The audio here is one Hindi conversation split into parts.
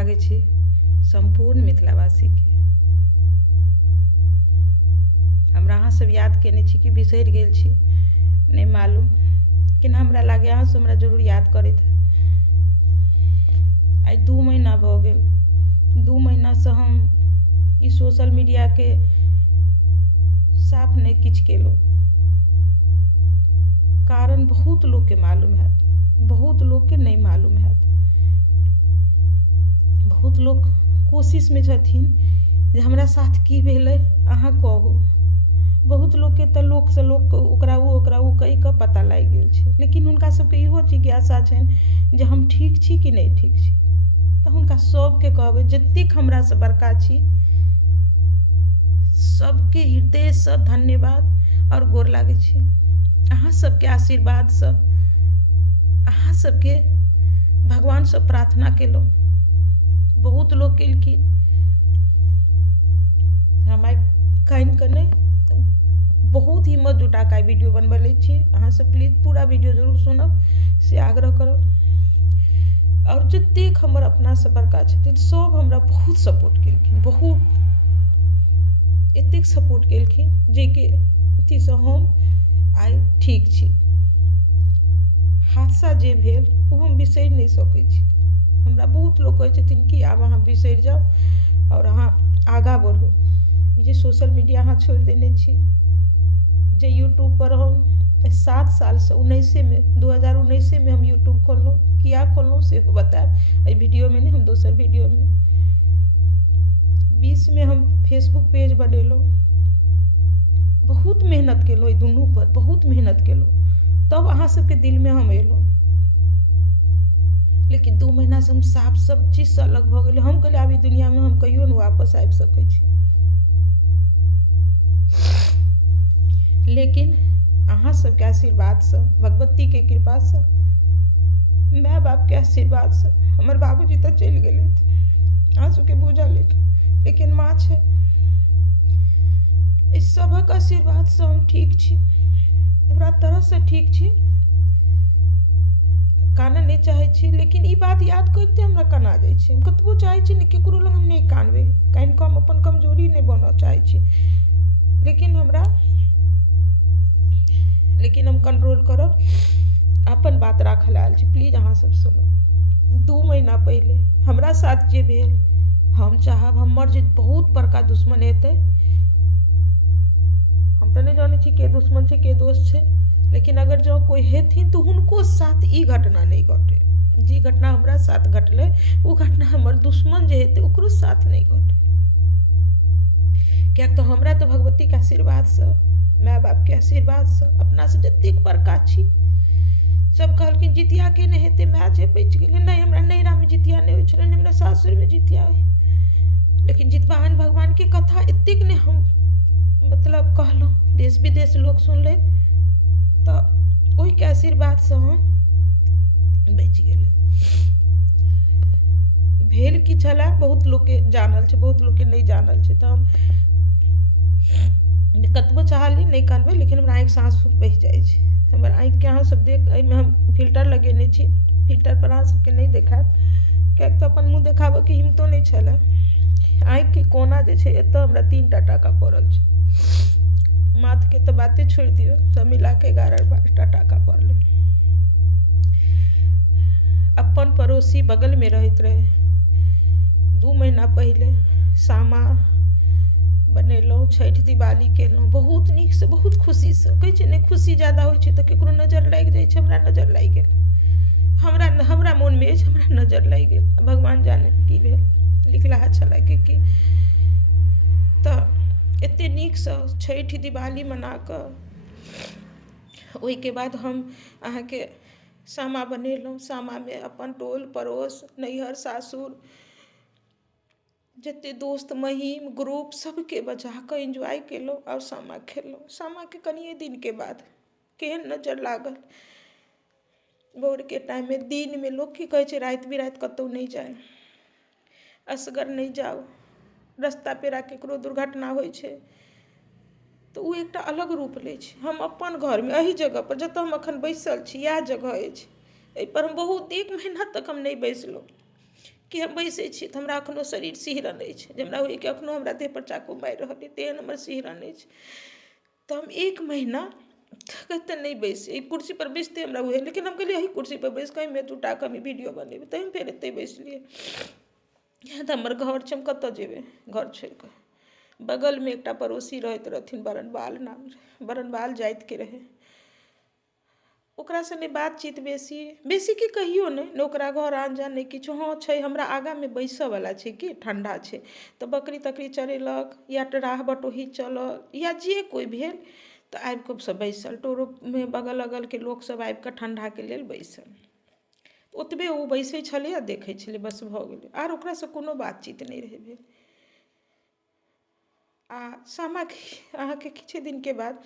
लागै छै सम्पूर्ण मिथिलावासीके। हमरा अहाँ सब याद केने छी कि बिसरि गेल छी नहीं मालूम, लेकिन हमरा लागे अहाँ सब हमरा जरूर याद करैत है। आई 2 महीना भऽ गेल, 2 महीना से हम ई सोशल मीडिया के साफ नहीं किछ केलहुँ। कारण बहुत लोग के मालूम है, बहुत लोग के नहीं मालूम है। बहुत लोग कोशिश में छथिन जे हमरा साथ की भेलै अहाँ कहू। बहुत लोग के तऽ लोक से लोक ओकरा उ कहि कऽ पता लागि गेल छै, लेकिन हुनका सबके इहो जिज्ञासा छनि जे हम ठीक छी कि नहीं ठीक छी। तऽ हुनका सबके कहबै जतेक हमरा से बड़का छी सबके हृदय से धन्यवाद और गोर लागै छी। अहाँ सबके आशीर्वाद से, अहाँ सबके भगवान से प्रार्थना केलहुँ। बहुत लोग केलखिन, हम आई कानि कऽ नहीं बहुत हिम्मत जुटा के वीडियो बनबले छी। अहाँ सब प्लीज पूरा वीडियो जरूर सुनब से आग्रह करब। और जतेक हमर अपना से बड़का छथिन सब हमरा बहुत सपोर्ट केलखिन, बहुत एतेक सपोर्ट केलखिन जे कि अथी से हम आई ठीक छी। हादसा जे भेल वो हम बिसरि नहीं सकै छी। हमरा बहुत लोग कहै छथिन कि आब अहाँ बिसरि जाउ और अहाँ आगाँ बढ़ू। जे सोशल मीडिया अहाँ छोड़ि देने छी, जे यूट्यूब पर हम 7 साल से 2019 में हम यूट्यूब खोललहुँ। किया खोललहुँ से बतायब एहि वीडियो में नहीं, हम दोसर वीडियो में। 20 में हम फेसबुक पेज बनेलहुँ। बहुत मेहनत केलहुँ एहि दुनू पर, बहुत मेहनत केलहुँ, तब अहाँ सबके दिल में हम एलहुँ। लेकिन 2 महीना से हम साफ सब चीज से अलग भऽ गेलै। हम कहलिए आब ई दुनिया में हम कहियो नहीं वापस आबि सकै छी। लेकिन अहाँ सबके आशीर्वाद से, भगवती के कृपा से, माय बाप के आशीर्वाद से, हमर बाबूजी तऽ चलि गेलै, अहाँ सबके बुझल अछि, लेकिन माँ छै। इस सबक आशीर्वाद से हम ठीक छी, पूरा तरह से ठीक छी। कानऽ नहीं चाहै छी, लेकिन ई बात याद करते हमरा कना जाइ छै। हम कतबो चाहै छी ने केकरो लग हम नहीं कानबै, कानि कऽ हम अपन कमजोरी नहीं बनऽ चाहै छी, लेकिन हम कंट्रोल करब, अपन बात राखल आयल छी। प्लीज अहाँ सब सुनो। 2 महीना पहले हमरा साथ जे भेल, हम चाहब हमर जे बहुत बड़का दुश्मन हेतै, हम तऽ नहीं जानै छी के दुश्मन छै के दोस्त छै, लेकिन अगर जो कोई हेथिन तो हुनको साथ ई घटना नहीं घटे। जे घटना हमरा साथ घटलै वो घटना हमर दुश्मन जे हेतै ओकरो साथ नहीं घटे। क्या तो हमरा तो भगवती के आशीर्वाद से, माय बाप के आशीर्वाद से, अपना से जतेक बड़का छी। सब कहलखिन जितिया केने हेतै, माय जे बचि गेलै। नहीं, हमरा नैहरा में जितिया नहीं होइ छलै, नहीं हमरा सासुर में जितिया होइ। लेकिन जितवाहन भगवान के कथा एतेक ने हम मतलब कहलहुँ, देश विदेश लोग सुनलै, तऽ ओहि के आशीर्वाद से हम बचि गेलै। भेल की छला बहुत लोग के जानल छै, बहुत लोग के नहीं जानल छै। तऽ हम कतबो चाहली नहीं कानबै, लेकिन हमरा आँखि से आंसू बहि जाइ छै। हमर आँखि के अहाँ सब देख, एहिमे हम फिल्टर लगेने छी, फिल्टर पर अहाँ सबके नहीं देखायब, कियाकि तऽ अपन मुँह देखाबऽ के हिम्मतो नहीं छलै। आँखि के कोना जे छै एतऽ हमरा 3टा टाका पड़ल छै। माथ के तऽ बाते छोड़ि दियौ, सब मिला के 11-12टा टाका पड़लै। अपन पड़ोसी बगल में रहैत रहे। 2 महीना पहले सामा बनेलहुँ, छठि दिवाली केलहुँ, बहुत नीक से, बहुत खुशी से। कहै छै ने खुशी ज्यादा होइ छै तऽ केकरो नजर लागि जाइ छै। हमरा नजर लागि गेल, हमरा मोन में अछि, हमरा नजर लागि गेल। भगवान जाने की भेल, लिखलाहा छलै कि तऽ एते नीक से छठि दिवाली मना कऽ ओहिके बाद हम अहाँके सामा बनेलहुँ। सामा में अपन टोल पड़ोस, नैहर सासुर, जते दोस्त महीम ग्रुप सबके बजा कऽ एंजॉय केलहुँ और सामा खेलहुँ। सामा के कनिए दिन के बाद केहन नजर लागल। भोर के टाइम में, दिन में लोग की कहै छै राति बिराति कतौ नहीं जाए, असगर नहीं जाओ। रास्ता पेरा केकरो दुर्घटना होइ छै तऽ ओ एकटा अलग रूप लै छै। हम अपन घर में एही जगह पर जतऽ हम अखन बैसल छी, इएह जगह अछि, एहि पर हम बहुत 1 महीना तक हम नहीं बैसलहुँ, कि हम बैसै छी तऽ हमरा एखनो शरीर सिहरन अछि, जे हमरा होइए कि एखनो हमरा देहपर चाकू मारि रहल अइ, तेहन हमर सिहरन अछि। तऽ हम 1 महीना कतऽ नहीं बैसे, एक कुर्सी पर बैसते हमरा हुए, लेकिन हम कहलिए यही कुर्सी पर बैस कहीं मैं दूटा कमी वीडियो बनेबे, तै हम फेर एते बैसलिए। यहाँ तऽ हमर घर छै, हम कतऽ जेबै घर छोड़ि कऽ। बगलमे एकटा पड़ोसी रहैत रहथिन, बरनबाल नाम, बरनबाल जातिके रहै। ओकरासँ नहि बातचीत बेसी कि कहियो नहि ओकरा घर आन जान नहि किछु। हाँ छै, हमरा आगाँमे बैसऽवला छै कि ठण्डा छै तऽ बकरी तकरी चरेलक या राह बटोही चलल या जे कोइ भेल तऽ आबि कऽ सब बैसल, टोरोमे बगल अगलके लोकसब आबि कऽ ठण्डाके लेल बैसल। ओतबे ओ बैसै छलै आ देखै छलै, बस भऽ गेलै, आर ओकरासँ कोनो बातचीत नहि रहै भेल। आ सामा अहाँके किछु दिनके बाद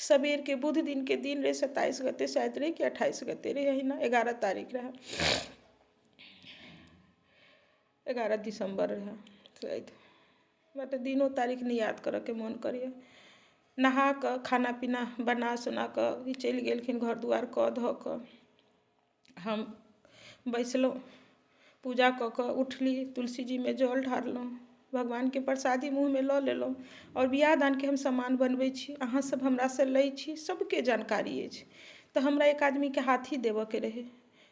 सबेरके बुध दिनके दिन रहै, 27 गते शायद रहै कि 28 गते रहै, अहिना 11 तारीख रहै, 11 दिसंबर रहै शायद। हमरा तऽ दिनो तारीख नहीं याद करऽके मोन करैए। नहा कऽ खाना पीना बना सुना कऽ ई चलि गेलखिन घर दुआर कऽ धऽ कऽ। हम बैसलहुँ, पूजा कऽ कऽ उठली, तुलसी जीमे जल ढारलहुँ, भगवानके प्रसादी मुँहमे लऽ लेलहुँ। आओर बियाह दानके हम सामान बनबै छी, अहाँसब हमरासँ लै छी, सबके जानकारी अछि। तऽ हमरा एक आदमीके हाथी देबऽके रहै,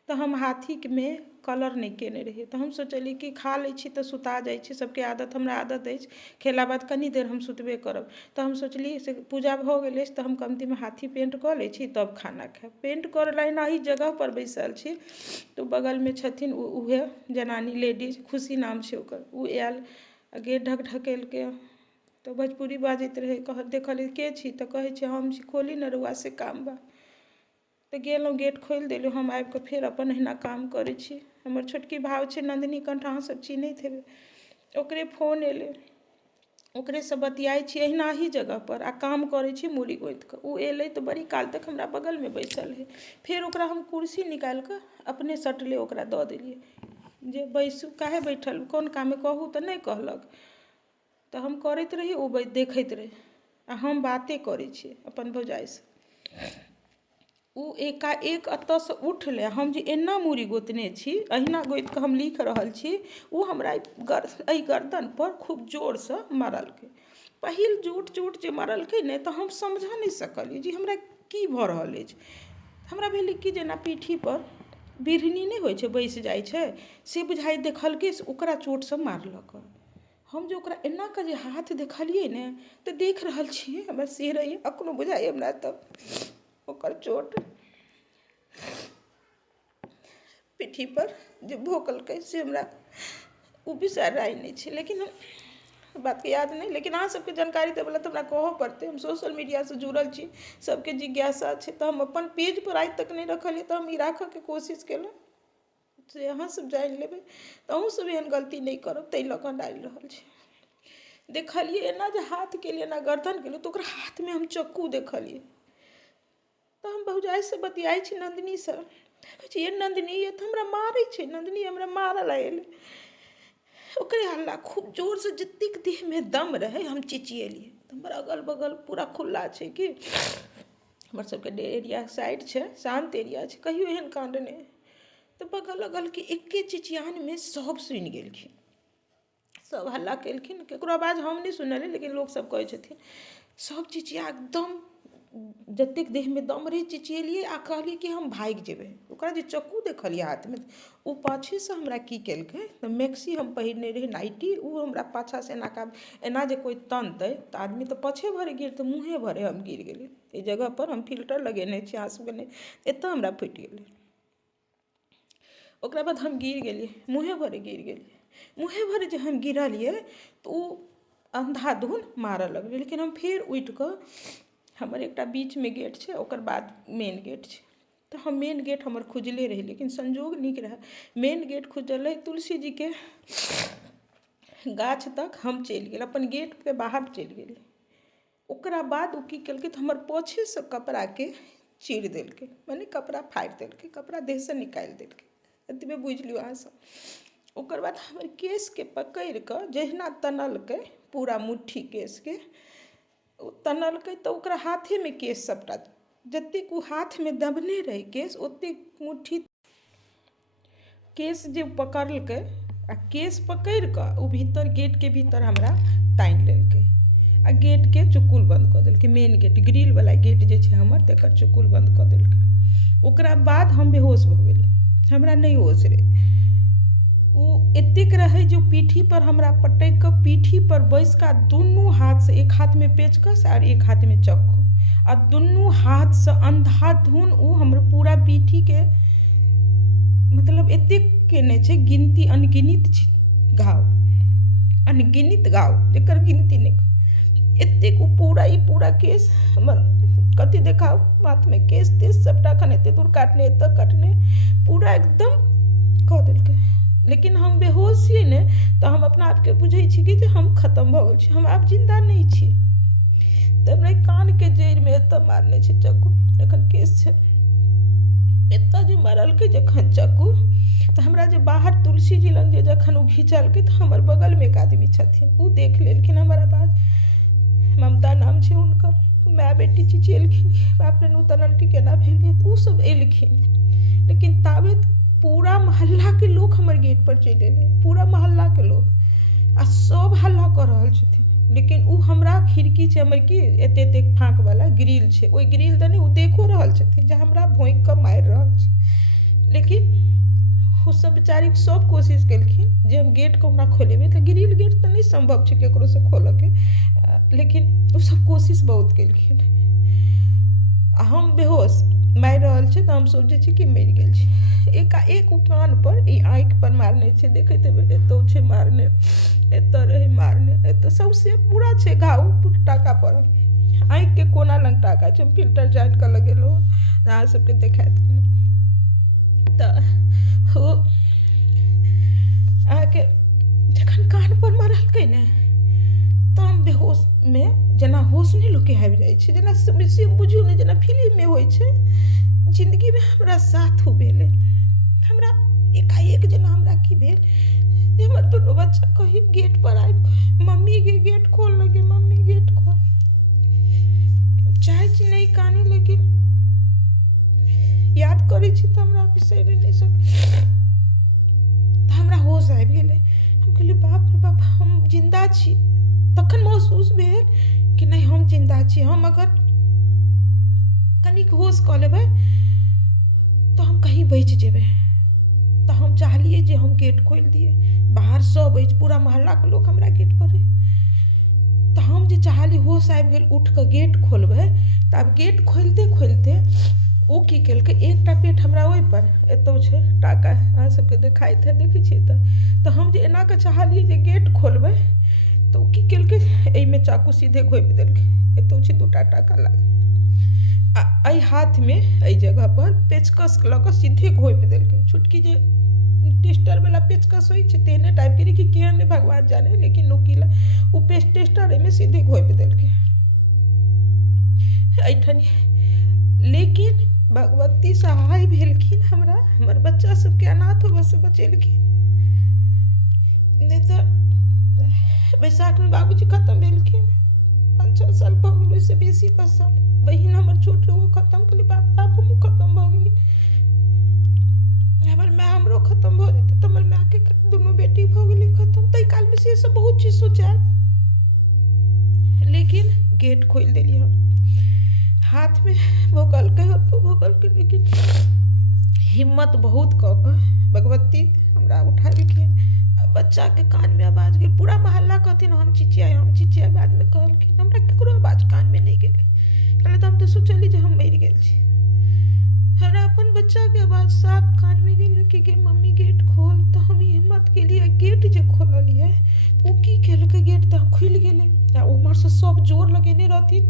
तऽ हम हाथीमे कलर नहीं केने रहिए, तऽ हम सोचलिए कि खा लै छी तऽ सुता जाइ छी, सबके आदत, हमरा आदत अछि खेला बाद कनी देर हम सुतबे करब। तऽ हम सोचलिए से पूजा भऽ गेल अछि तऽ हम कमतीमे हाथी पेंट कऽ लै छी तब खाना खाएब। पेंट करऽ एनाही जगह पर बैसल छी तऽ बगलमे छथिन उहे जनानी, लेडीज, खुशी नाम छै ओकर, ओ आयल आ गेट ढकढकेलकै तऽ भोजपुरी बाजैत रहै। देखलिए के छी तऽ कहै छै हम छी, खोली ने रउआ से काम बा। तऽ गेलहुँ, गेट खोलि देलहुँ, हम आबि कऽ फेर अपन अहिना काम करै छी। हमर छोटकी भाव छै नन्दिनी कंठ, अहाँ सब चिन्हैत हेबै, ओकरे फोन एलै, ओकरेसँ बतियाइ छी अहिना ही जगह पर आ काम करै छी मूड़ी गोति कऽ। ओ एलै तऽ बड़ी काल तक हमरा बगलमे बैसल रहै, फेर ओकरा हम कुर्सी निकालि कऽ अपने सटले ओकरा दऽ देलिए जे बैसू, काहे बैठल, कोन काम है कहू, तऽ नहि कहलक। तऽ हम करैत रही, ओ देखैत रही आ हम बाते करै छी अपन भौजाइसँ। ओ एकाएक एतऽसँ उठलै, हम जे एना मूड़ी गोतने छी, अहिना गोति कऽ हम लिख रहल छी, ओ हमरा एहि गर्दनपर खूब जोरसँ मारलकै। पहिल चोट जे मारलकै ने तऽ हम समझ नहीं सकलिए जे हमरा की भऽ रहल अछि। हमरा भेलै कि जेना पीठीपर बिढ़नी नहीं होइ छै बैसि जाइ छै, से बुझाइ देखलकै से ओकरा चोटसँ मारलक। हम जे ओकरा एना कऽ जे हाथ देखलिए ने तऽ देख रहल छिए हमरा सिहरैए, एखनो बुझाइए हमरा तऽ ओकर चोट पीठी पर जे भोंकलकै से हमरा ओ विषय राय नहीं छै, लेकिन हम बातके याद नहीं, लेकिन अहाँ सबके जानकारी देवला तऽ हमरा कहऽ पड़तै। हम सोशल मीडियासँ जुड़ल छी, सबके जिज्ञासा छै, तऽ हम अपन पेज पर आइ तक नहीं रखलिए, तऽ हम ई राखऽके कोशिश केलहुँ से अहाँ सब जानि लेबै तऽ अहूँ सब एहन गलती नहीं करब, ताहि लऽ कऽ डालि रहल छी। देखलिए एना जे हाथ केलिए, एना गर्दन केलिए, तऽ ओकरा हाथमे हम चक्कू देखलिए। तऽ हम भौजाइसँ बतियाइ छी नन्दिनीसँ, कहै छी ये नन्दिनी, ये तऽ हमरा मारै छै, नन्दिनी हमरा मारऽ लागलै। ओकरे हल्ला खूब जोरसँ, जतेक देहमे दम रहै हम चिचिएलिए। तऽ हमर अगल बगल पूरा खुल्ला छै कि हमर सबके एरिया साइड छै, शान्त एरिया छै, कहियो एहन काण्ड नहीं। तऽ बगल अगलके एके चिचियानमे सब सुनि गेलखिन, सब हल्ला केलखिन। ककरो आवाज हम नहीं सुनलिए, लेकिन लोक सब कहै छथिन सब चिचिया एकदम जतेक देहमे दम रहै चिचिएलिए आ कहलिए कि हम भागि जेबै। ओकरा जे चक्कू देखलिए हाथमे, ओ पाछूसँ हमरा की केलकै तऽ मैक्सी हम पहिरने रही नाइटी, ओ हमरा पाछासँ एना जे कोइ तनतै तऽ आदमी तऽ पाछे भरे गिरतै, मुँहे भरे हम गिर गेलिए। एहि जगहपर हम फिल्टर लगेने छी, अहाँ सबके नहीं, एतऽ हमरा फुटि गेलै। ओकरा बाद हम गिर गेलिए, मुँहे भरे गिर गेलिए। मुँहे भरे जे हम गिरलिए तऽ ओ अंधाधुन मारऽ लगलै, लेकिन हम फेर उठि कऽ, हमर एकटा बीचमे गेट छै, ओकर बाद मेन गेट छै, तऽ हम मेन गेट हमर खुजले रही, लेकिन संजोग नीक रहै, मेन गेट खुजल रही, तुलसी जीके गाछ तक हम चलि गेल, अपन गेटके बाहर चलि गेली। ओकरा बाद ओ की केलकै तऽ हमर पाछूसँ कपड़ाके चीर देलकै, मने कपड़ा फाड़ि देलकै, कपड़ा देहसँ निकालि देलकै, एतबे बुझि लियौ अहाँ सब। ओकर बाद हमर केशके पकड़ि कऽ जहिना तनलकै, पूरा मुट्ठी केशके ओ तनलकै, तऽ ओकरा हाथेमे केश सबटा, जतेक ओ हाथमे दबने रहै केश, ओतेक मुट्ठी केश जे पकड़लकै आ केस पकड़ कऽ ओ भीतर गेटके भीतर हमरा टाँगि लेलकै आ गेटके चुकुल बंद कऽ देलकै। मेन गेट ग्रिलवला गेट जे छै हमर तकर चुकुल बंद कऽ देलकै। ओकरा बाद हम बेहोश भऽ गेली, हमरा नहीं होश रहे। ओ एतेक रहे जो पीठी पर हमरा पटक कऽ पीठी पर बैस कऽ दुनू हाथ से, एक हाथ में पेचकस और एक हाथ में चक्कू, आ दुनू हाथ से अंधाधुन ओ हमर पूरा पीठी के मतलब एतेक केने छै, गिनती अनगिनित घाव, अनगिनित घाव जेकर गिनती नहीं। एतेक पूरा केस हमर कथी देखाओ, माथ में केस तेस सबटा खन एते दूर काटने, एतऽ काटने, पूरा एकदम कऽ देलकै। लेकिन हम बेहोश छियै ने तऽ हम अपना आपके बुझै छी कि जे हम खत्म भऽ गेल छी, हम आब जिंदा नहीं छी। तऽ हमरा कानके जड़िमे एतऽ मारने छै चक्कू, एखन केस छै एतऽ जे मारलकै जखन चक्कू, तऽ हमरा जे बाहर तुलसी जी लग जे जखन ओ घिचलकै तऽ हमर बगलमे एक आदमी छथिन, ओ देख लेलखिन हमर आवाज, ममता नाम छै हुनकर, माय बेटी चिचिएलखिन बाप रे नूतन आंटी केना भेलियै, तऽ ओ सब एलखिन। लेकिन ताबत पूरा मोहल्ला के लोग हमर गेट पर चलि एलै, पूरा मोहल्ला के लोग, आ सब हल्ला कऽ रहल छथिन। लेकिन ओ हमरा खिड़की छै हमर की एते एते फाँक वाला ग्रिल छै, ओहि ग्रिल दने ओ देखो रहल छथिन जे हमरा भोंक कऽ मारि रहल छै। लेकिन ओ सब बेचारी सब कोशिश केलखिन जे हम गेट कोना खोलेबै, तऽ ग्रिल गेट तऽ नहीं संभव छै केकरो से खोलऽ के, लेकिन ओ सब कोशिश बहुत केलखिन। आ हम बेहोश मारि रहल छै तऽ हम सोचै छी कि मरि गेल छी। एकाएक कान पर ई आँखि पर मारने छै, देखैत हेबै एतौ छै मारने, एतऽ रहे मारने, एतऽ सौंसे पूरा छै घाव, टाका पड़ल, आँखि के कोना लग टाका छै, फिल्टर जानि कऽ लगेलहुँ अहाँ सबके देखाइत। तऽ हो अहाँके जखन कान पर मारलकै ने तऽ हम बेहोश में जेना होश नहीं लोक के आबि जाइ छै, जेना से बुझियौ ने जेना फिल्म में होइ छै, जिंदगी में हमरा साथ हो भेलै। हमरा एकाएक जेना हमरा की भेल जे हमर दुनू बच्चा कही गेट पर आबि कऽ मम्मी गे गेट खोल लगे, मम्मी गेट खोल, चाहे छी नहीं कानी, लेकिन याद करै छी तऽ हमरा बिसरि नहीं सकै। तऽ हमरा होश आबि गेलै, हम कहलियै बाप रे बाप हम जिंदा छी। तखन महसूस भेल कि नहीं हम जिंदा छी, हम अगर कनिक होश कऽ लेबै तऽ हम कहीं बचि जेबै। तऽ हम चाहलिए जे हम गेट खोलि दिए, बाहर सब अछि, पूरा मोहल्ला के लोग हमरा गेट पर है। तऽ हम जे चाहलिए होश आबि गेल उठ कऽ गेट खोलबै, तऽ आब गेट खोलते खोलते ओ की केलकै, एकटा पेट हमरा ओहि पर एतौ छै टाका, अहाँ सबके देखाइत है देखै छियै। तऽ हम जे एना कऽ चाहलिए जे गेट खोलबै तऽ ओ की केलकै, एहिमे चाकू सीधे घोपि देलकै, एतौ छै 2टा टाका लागल, आ एहि हाथमे एहि जगह पर पेचकस लऽ कऽ सीधे घोपि देलकै। छुटकी जे टेस्टर वाला पेचकस होइ छै तेहने टाइप के, कि केहन ने भगवान जाने, लेकिन नुकीला ओ टेस्टर एहिमे सीधे घोपि देलकै एहिठनी। लेकिन भगवती सहाय भेलखिन हमरा, हमर बच्चा सबके अनाथ होबऽ से बचेलखिन। नहीं तऽ बैसाख में बाबूजी खत्म भेलखिन, 5-6 साल भऽ गेल, ओहिसँ बेसी 10 साल। बहिन हमर छोट रहो खत्म, कहली बाप आब हमहूँ खत्म भऽ गेली, हमर माय हमरो खत्म भऽ जेतै तऽ हमर मायके दुनू बेटी भऽ गेलै खत्म। ताहि कालमे से सब बहुत चीज सोचायल, लेकिन गेट खोलि देलियै हम। हाथ में भोकलकै, हाथों भोकलकै, लेकिन हिम्मत बहुत कऽ कऽ भगवती हमरा उठेलखिन। बच्चा के कान में आवाज गेल, पूरा मोहल्ला कहथिन हम चिचियाए, हम चिचियाए, बाद में कहलखिन हमरा केकरो आवाज कान में नहीं गेलै। कहले तऽ हम तऽ सोचली जे हम मरि गेल छी। हमरा अपन बच्चा के आवाज साफ कान में गेलै कि गे मम्मी गेट खोल। तऽ हम हिम्मत केलिए, गेट जे खोललिए ओ की केलकै, गेट तऽ खुलि गेलै, आ उम्हर से सब जोर लगेने रहथिन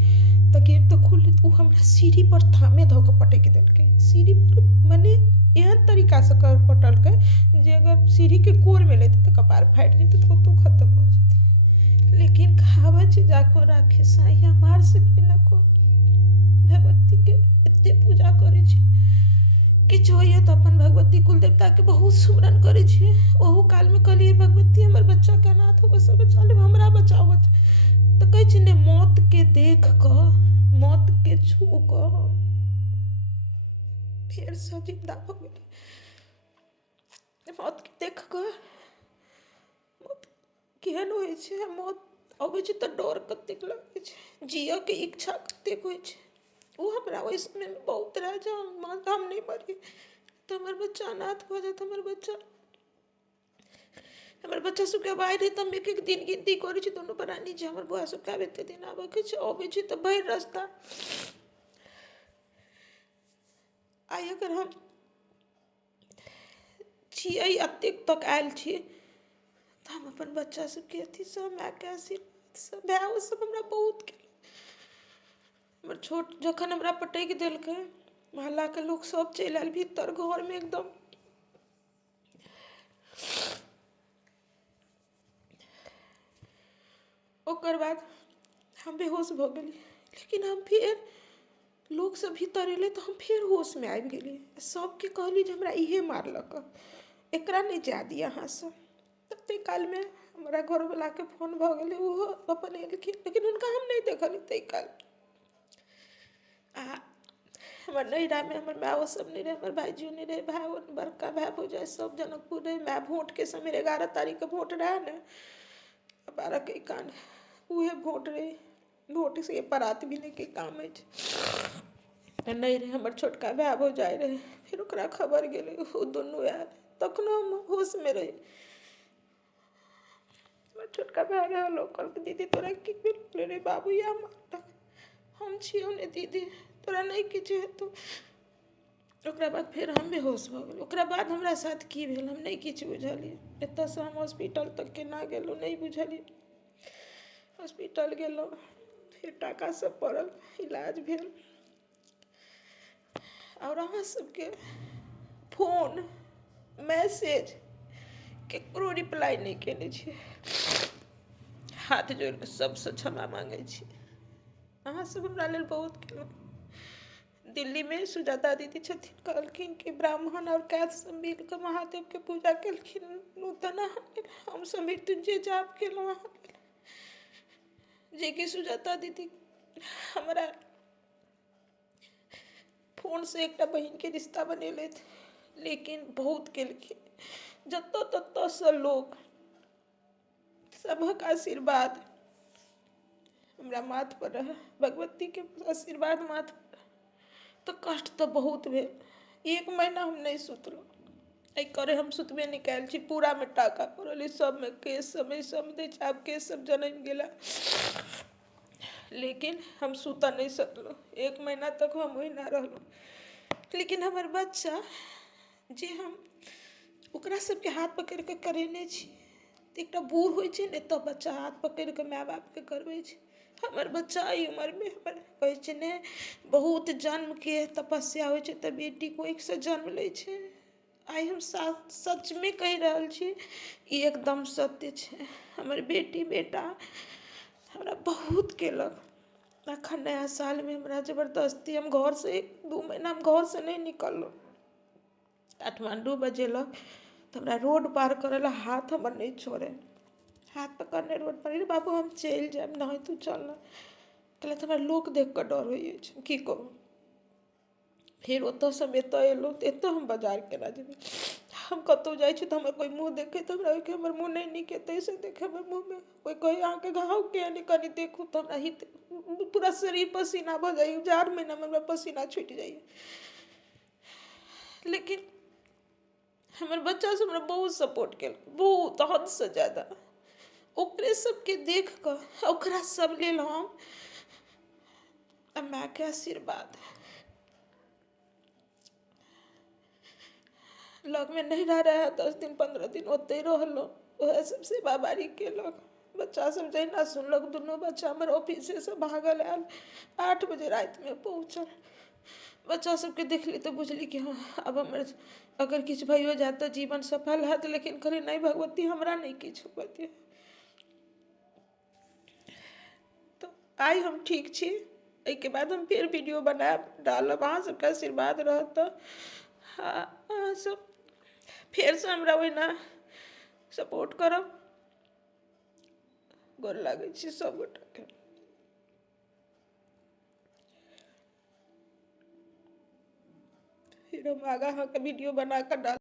तऽ गेट तऽ खुललै। तऽ ओ हमरा सीढ़ी पर थामे धऽ कऽ पटकि देलकै, सीढ़ी पर मने एहन तरीका से पटलकै जे अगर सीढ़ी के कोर में लेते तऽ कपार फाटि जेतै, तऽ ओतौ खत्म भऽ जेतै। लेकिन कहावत छै जाको राखे साइया, मार सके न कोई। भगवती के एते पूजा करे छी, किछु होइए तऽ अपन भगवती कुल देवता के बहुत सुमरन करे छी। ओहू काल में कहलिए भगवती हमर बच्चा के अनाथ होबऽ से बचा लेब, हमरा बचाओ बच्चा। तऽ कहै छै ने मौत के देख कऽ, मौत के छू कऽ फेर से जिंदा भऽ गेलै। मौत के देख कऽ केहन होइ छै, मौत अबै छै तऽ डर कतेक लागै छै, जियऽके इच्छा कतेक होइ छै। वो हमरा ओहि समयमे बहुत रहै जे हम नहीं मरी तो हमर बच्चा अनाथ भऽ जायत। हमर बच्चा सबके आबि रही तऽ हम एक एक दिन गिनती करै छी दुनू प्राणी जे हमर बौआ सबके आब एते दिन आबऽके छै। अबै छै तऽ भरि रास्ता आइ अगर हम छियै एतेक तक आयल छी तऽ हम अपन बच्चा सबके अथीसँ, मायके आशीर्वादसँ, भाइयो सब हमरा बहुत केलक। हमर छोट जखन हमरा पटकि देलकै, मोहल्लाके लोक सब चलि आयल भीतर घरमे एकदम। ओकर बाद हम बेहोश भऽ गेली, लेकिन हम फेर लोक सब भीतर एलै तऽ हम फेर होशमे आबि गेली। सबके कहली जे हमरा इहे मारलक, एकरा नहीं जाय दी अहाँसँ। तते कालमे हमरा घरवलाके फोन भऽ गेलै, ओहो अपन एलखिन, लेकिन हुनका हम नहीं देखली ताहि काल। आ हमर नैहरामे हमर माओ सब नहीं रहे, हमर भाईजियो नहीं रहे, भाई बड़का भाई भौजाई सब जनकपुर रहे। माय भोटके समय 11 तारीखके भोट रहे ने, 12 के 51 उहे भोट रहे। भोट से परात भी नहीं के काम नहीं रहे। हमर छोटका भाई भौजाई रहे, फिर ओकरा खबर गेलै, ओ दुनू आयल, तखनो हम होशमे रही। हमर छोटका भाई रहे, लोग कहलकै दीदी तोरा की भेल रे बाबू, या मारलक। हम छियौ ने दीदी, तोरा नहीं किछु हेतौ। ओकरा बाद फेर हम बेहोश भऽ गेलहुँ। ओकरा बाद हमरा साथ की भेल हम नहीं किछु बुझलियै। एतऽसँ हम हॉस्पिटल तक केना गेलहुँ नहीं बुझलियै। हॉस्पिटल गेलहुँ, फिर टाका सब पड़ल, इलाज भेल। और अहाँ सबके फोन मैसेज केकरो रिप्लाई नहीं केने छी। हाथ जोड़ कऽ सबसँ क्षमा मांगै छी। अहाँ सब हमरा लेल बहुत केलहुँ। दिल्लीमे सुजाता दीदी छथिन, कहलखिन कि ब्राह्मण और कैथ सब मिल कऽ महादेवके पूजा केलखिन नूतन अहाँ लेल। हमसब मृत्युंजय जाप केलहुँ अहाँ लेल, जेकि सुजाता दीदी हमरा फोन से एकटा बहिनके रिश्ता बनेलथि, लेकिन बहुत केलखिन। जतऽ ततऽसँ लोग सभक आशीर्वाद हमरा माथ पर रहे, भगवतीके आशीर्वाद माथ पर रहे। तऽ कष्ट तऽ बहुत भेल। 1 महीना हम नहीं सुतलहुँ। एहि करे हम सुतबे नहीं कयल छी। पूरामे टाका पड़ल, सबमे केस सब दै छै, आब केस सब जनमि गेला, लेकिन हम सुतऽ नहीं सकलहुँ। 1 महीना तक हम ओहिना रहलहुँ। लेकिन हमर बच्चा जे हम ओकरा सबके हाथ पकड़ि कऽ करेने छी, तऽ एकटा बूढ़ होइ छै ने, तऽ बच्चा हाथ पकड़ि कऽ माय बापके करबै छै। हमर बच्चा एहि उमरमे हमर कहै छै ने, बहुत जन्मके तपस्या होइ छै तऽ बेटी कोखिसँ जन्म लै छै। आइ हम सचमे कहि रहल छी, ई एकदम सत्य छै। हमर बेटी बेटा हमरा बहुत केलक। एखन नया सालमे हमरा जबरदस्ती हम घरसँ 1-2 महीना हम घरसँ नहीं निकललहुँ। काठमांडू बजेलक तऽ हमरा रोड पार करऽ ला हाथ हमर नहीं छोड़े। हाथ पकड़ने रोड पर, रे बाबू हम चलि जायब, नहीं तू चल ना। कहलक हमरा लोक देख कऽ डर होइ छै, की कहू। फिर ओतऽसँ हम एतऽ एलहुँ, तऽ एतऽ हम बाजार केना जेबै। हम कतहु जाइ छी तऽ हमर कोइ मुँह देखै तऽ हमरा होइके हमर मुँह नहीं नीक हेतै, से देखे हमर मुँहमे कोइ कहै अहाँके घाव किया नहीं, कनि देखू तऽ हमरा हित पूरा शरीर पसीना भऽ जाइए। 4 महीनामे हमरा पसीना छूटि जाइए। लेकिन हमर बच्चा सब हमरा बहुत सपोर्ट केलक, बहुत हदसँ ज्यादा। ओकरे सबके देख कऽ ओकरा सब लेल हम मायके आशीर्वाद, लगमे नैहरा रहे 10 दिन 15 दिन ओतहि रहलहुँ। ओहे सब सेवा बारी केलक। बच्चा सब जहिना सुनलक, दुनू बच्चा हमर ऑफिसेसँ भागल आयल, 8 बजे रातिमे पहुँचल। बच्चा सबके देखली तऽ बुझली कि हाँ, अब हमर अगर किछु भइयो जायत तऽ जीवन सफल हैत। लेकिन कहली नहीं भगवती, हमरा नहीं किछु हुअ दिअ। तो आइ हम ठीक छी। एहिके बाद हम फेर वीडियो बनायब, डालब, अहाँ सबके आशीर्वाद रहत तऽ। हाँ, अहाँ सब फेरसँ हमरा ओहिना सपोर्ट करब। गोर लागै छी सब गोटाके। फिर हम आगा अहाँके वीडियो बना कऽ डालब।